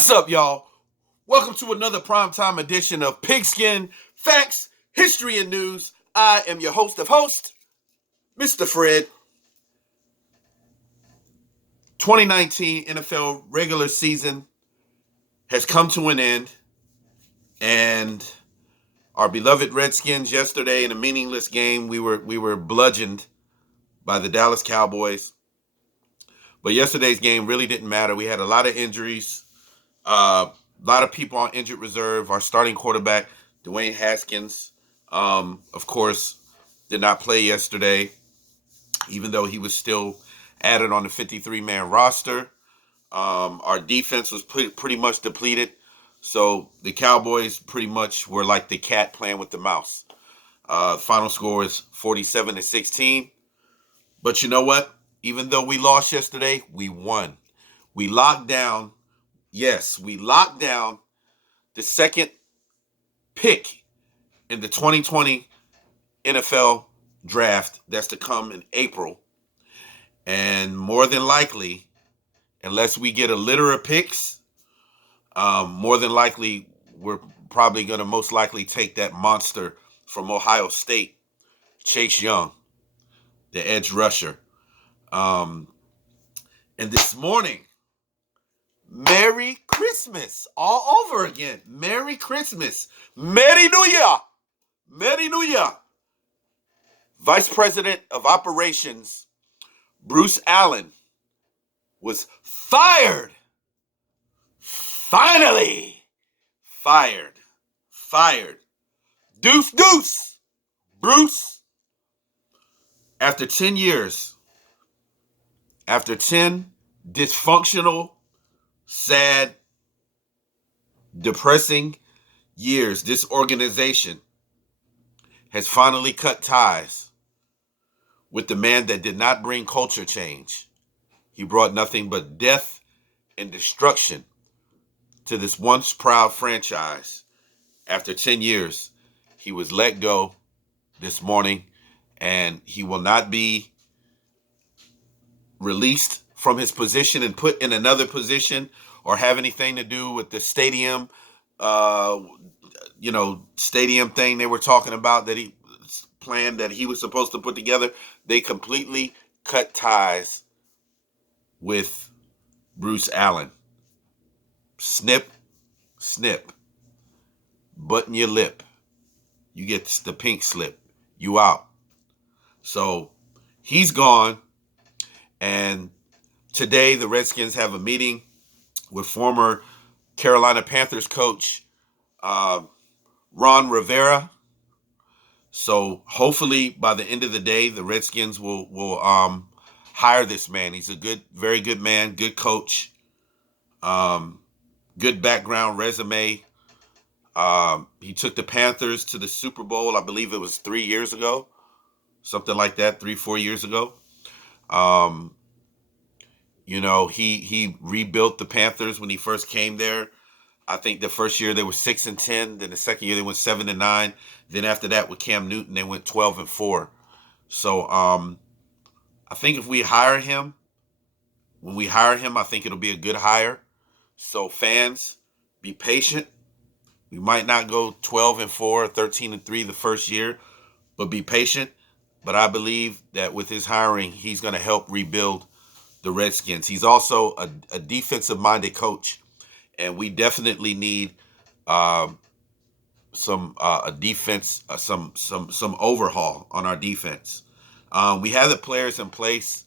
What's up, y'all? Welcome to another primetime edition of Pigskin Facts, History, and News. I am your host of hosts, Mr. Fred. 2019 NFL regular season has come to an end, and our beloved Redskins yesterday in a meaningless game, we were bludgeoned by the Dallas Cowboys. But yesterday's game really didn't matter. We had a lot of injuries. A lot of people on injured reserve. Our starting quarterback, Dwayne Haskins, of course, did not play yesterday, even though he was still added on the 53-man roster. Our defense was pretty much depleted. So the Cowboys pretty much were like the cat playing with the mouse. Final score is 47-16. But you know what? Even though we lost yesterday, we won. We locked down the second pick in the 2020 NFL draft that's to come in April. And more than likely, unless we get a litter of picks, more than likely, we're probably going to most likely take that monster from Ohio State, Chase Young, the edge rusher. And this morning, Merry Christmas all over again. Merry Christmas. Merry New Year. Merry New Year. Vice President of Operations, Bruce Allen, was fired. Finally. Fired. Deuce, deuce. Bruce. After 10 years, after 10 dysfunctional, sad, depressing years, this organization has finally cut ties with the man that did not bring culture change. He brought nothing but death and destruction to this once proud franchise. After 10 years, he was let go this morning, and he will not be released from his position and put in another position or have anything to do with the stadium, stadium thing they were talking about that he planned that he was supposed to put together. They completely cut ties with Bruce Allen. Snip, snip. Button your lip. You get the pink slip. You out. So he's gone. And today the Redskins have a meeting with former Carolina Panthers coach Ron Rivera. So hopefully by the end of the day, the Redskins will hire this man. He's a very good man, good coach, good background, resume. He took the Panthers to the Super Bowl, I believe it was 3 years ago, something like that, 3-4 years ago. He rebuilt the Panthers when he first came there. I think the first year they were 6-10. Then the second year they went 7-9. Then after that with Cam Newton, they went 12-4. So I think if we hire him, I think it'll be a good hire. So fans, be patient. We might not go 12-4 or 13-3 the first year, but be patient. But I believe that with his hiring, he's going to help rebuild the Redskins. He's also a defensive-minded coach, and we definitely need some overhaul on our defense. We have the players in place.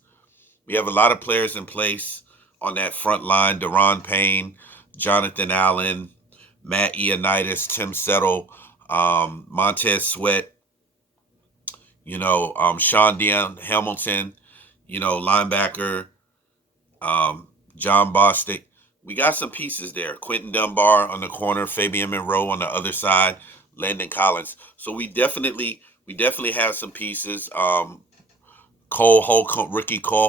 We have a lot of players in place on that front line: Daron Payne, Jonathan Allen, Matt Ioannidis, Tim Settle, Montez Sweat, Sean Dion Hamilton, linebacker, John Bostic. We got some pieces there. Quentin Dunbar on the corner, Fabian Monroe on the other side, Landon Collins. So we definitely have some pieces. Rookie Cole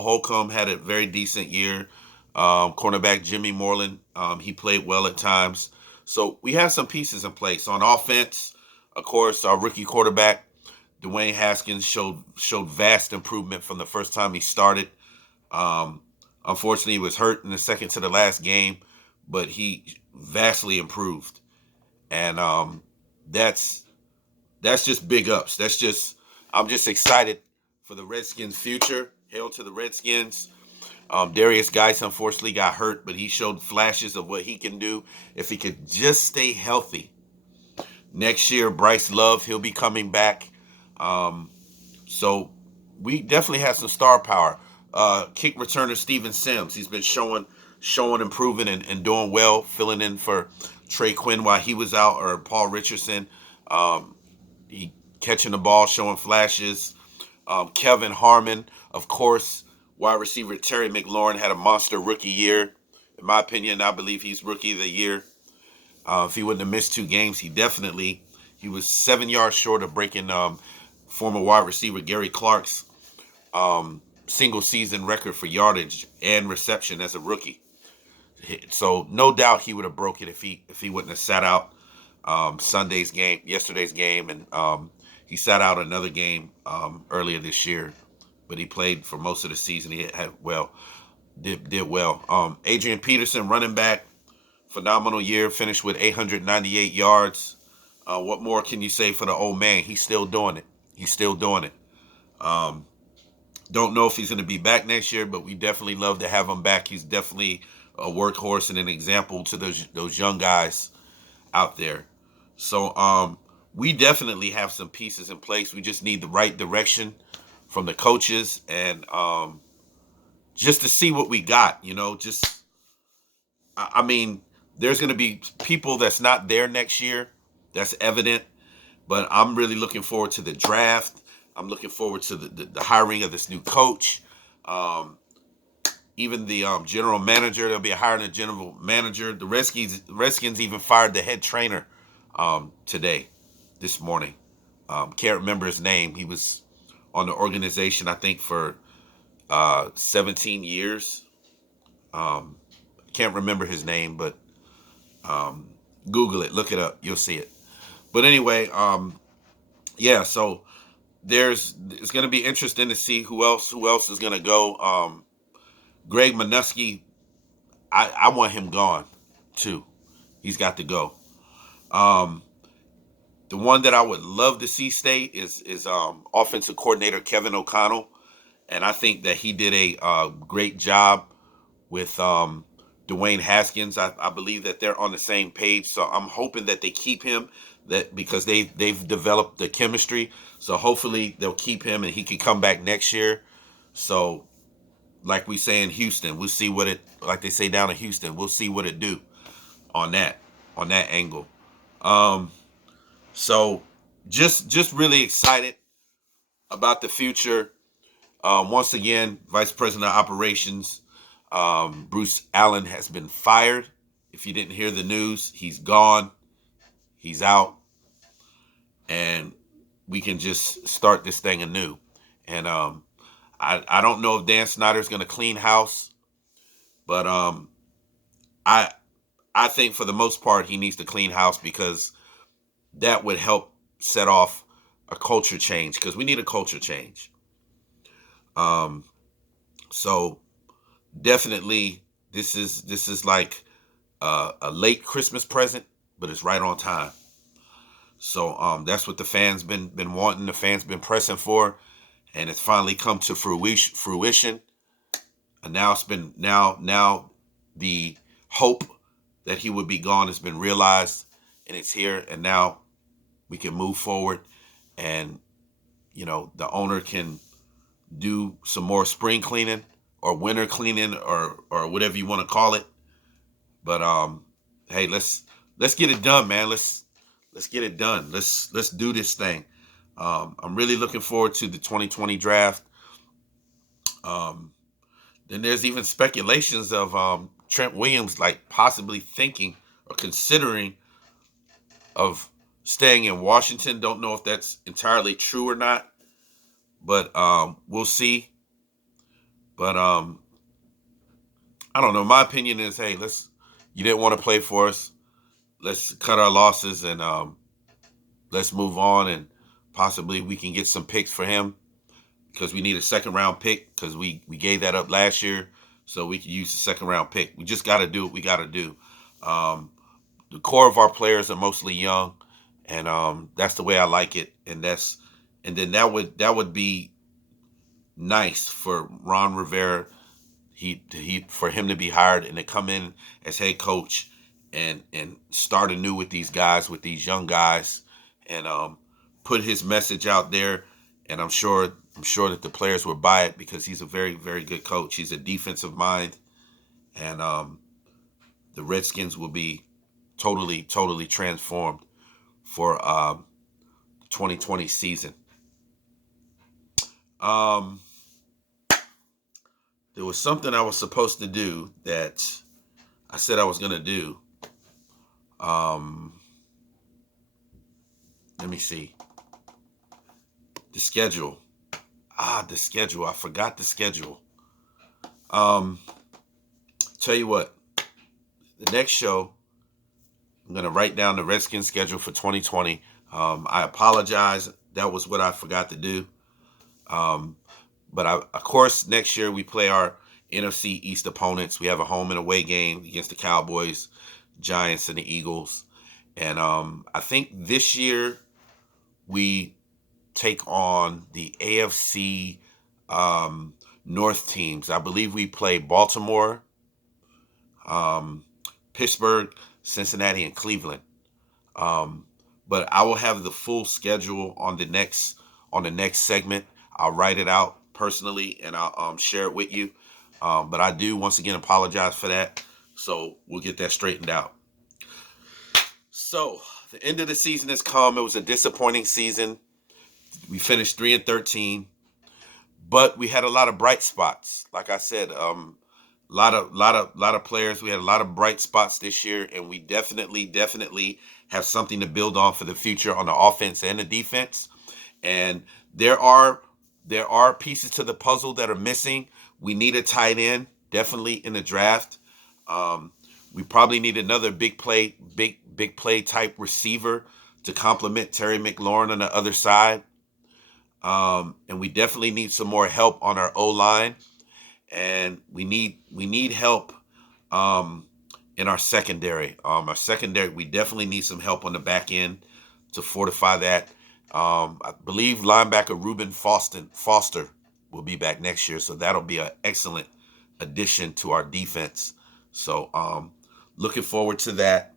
Holcomb had a very decent year. Cornerback Jimmy Moreland, he played well at times. So we have some pieces in place. On offense, of course, our rookie quarterback, Dwayne Haskins, showed vast improvement from the first time he started. Unfortunately, he was hurt in the second to the last game, but he vastly improved, and that's that's just big ups. That's just I'm just excited for the Redskins' future. Hail to the Redskins. Darius Geis unfortunately got hurt, but he showed flashes of what he can do if he could just stay healthy. Next year, Bryce Love, he'll be coming back. Um, so we definitely have some star power. Kick returner Steven Sims, he's been showing improving and doing well, filling in for Trey Quinn while he was out, or Paul Richardson. Um, he catching the ball, showing flashes. Kevin Harmon, of course, wide receiver Terry McLaurin had a monster rookie year. In my opinion, I believe he's rookie of the year. If he wouldn't have missed 2 games, he was 7 yards short of breaking former wide receiver Gary Clark's single season record for yardage and reception as a rookie. So no doubt he would have broke it if he wouldn't have sat out yesterday's game, and he sat out another game earlier this year, but he played for most of the season. He did well. Adrian Peterson, running back, phenomenal year, finished with 898 yards. What more can you say for the old man? He's still doing it. He's still doing it. Um, don't know if he's going to be back next year, but we definitely love to have him back. He's definitely a workhorse and an example to those young guys out there. So we definitely have some pieces in place. We just need the right direction from the coaches, and just to see what we got. Just I mean, there's going to be people that's not there next year. That's evident. But I'm really looking forward to the draft. I'm looking forward to the hiring of this new coach. Um, Even the general manager, they'll be hiring a general manager. The Redskins even fired the head trainer today, this morning. Can't remember his name. He was on the organization, I think, for 17 years. Um, can't remember his name, but Google it, look it up, you'll see it. But anyway, yeah. So it's going to be interesting to see who else is going to go. Greg Minuski, I want him gone too. He's got to go. Um, the one that I would love to see stay is offensive coordinator Kevin O'Connell, and I think that he did a great job with Dwayne Haskins. I believe that they're on the same page, so I'm hoping that they keep him. That because they've developed the chemistry, so hopefully they'll keep him and he can come back next year. So, like we say in Houston, we'll see what it like they say down in Houston. We'll see what it do on that angle. Um, so just really excited about the future. Once again, Vice President of Operations Bruce Allen has been fired. If you didn't hear the news, he's gone. He's out, and we can just start this thing anew. And I don't know if Dan Snyder's going to clean house, but I I think for the most part he needs to clean house because that would help set off a culture change because we need a culture change. Um, so definitely this is like a late Christmas present, but it's right on time. So that's what the fans been wanting. The fans been pressing for, and it's finally come to fruition. And now it's been now the hope that he would be gone has been realized, and it's here. And now we can move forward, and the owner can do some more spring cleaning or winter cleaning or whatever you want to call it. But hey, let's get it done, man. Let's get it done. Let's do this thing. I'm really looking forward to the 2020 draft. Um, then there's even speculations of Trent Williams like possibly thinking or considering of staying in Washington. Don't know if that's entirely true or not, but we'll see. But I don't know. My opinion is, hey, you didn't want to play for us. Let's cut our losses and let's move on, and possibly we can get some picks for him because we need a second round pick because we gave that up last year, so we can use the second round pick. We just got to do what we got to do. The core of our players are mostly young, and that's the way I like it. And then that would be nice for Ron Rivera. He for him to be hired and to come in as head coach and start anew with these guys, with these young guys, and put his message out there. And I'm sure that the players will buy it because he's a very very good coach. He's a defensive mind, and the Redskins will be totally transformed for the 2020 season. Um, there was something I was supposed to do that I said I was going to do. Um, Let me see. The schedule. The schedule. I forgot the schedule. Um, Tell you what. The next show, I'm going to write down the Redskins schedule for 2020. I apologize. That was what I forgot to do. Um, but of course, next year we play our NFC East opponents. We have a home and away game against the Cowboys, Giants, and the Eagles. And I think this year we take on the AFC North teams. I believe we play Baltimore, um, Pittsburgh, Cincinnati, and Cleveland. Um, but I will have the full schedule on the next segment. I'll write it out personally and I'll share it with you. But I do once again apologize for that. So we'll get that straightened out. So the end of the season has come. It was a disappointing season. We finished 3-13, but we had a lot of bright spots. Like I said, lot of players. We had a lot of bright spots this year, and we definitely have something to build on for the future on the offense and the defense. And there are pieces to the puzzle that are missing. We need a tight end, definitely in the draft. Um, we probably need another big play type receiver to complement Terry McLaurin on the other side. And we definitely need some more help on our O line, and we need help um, in our secondary. We definitely need some help on the back end to fortify that. I believe linebacker Reuben Foster will be back next year, so that'll be an excellent addition to our defense. So looking forward to that.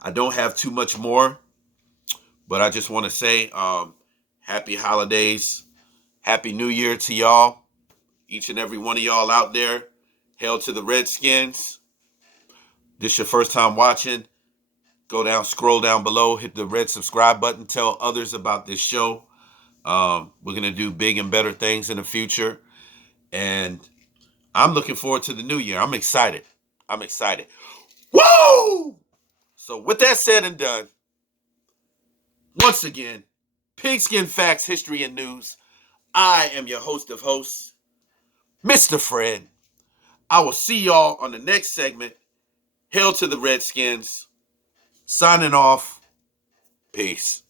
I don't have too much more, but I just want to say happy holidays, happy New Year to y'all, each and every one of y'all out there. Hail to the Redskins. This your first time watching, go down, scroll down below, hit the red subscribe button, tell others about this show. We're going to do big and better things in the future. And I'm looking forward to the new year. I'm excited. I'm excited. Woo! So with that said and done, once again, Pigskin Facts, History, and News. I am your host of hosts, Mr. Fred. I will see y'all on the next segment. Hail to the Redskins. Signing off. Peace.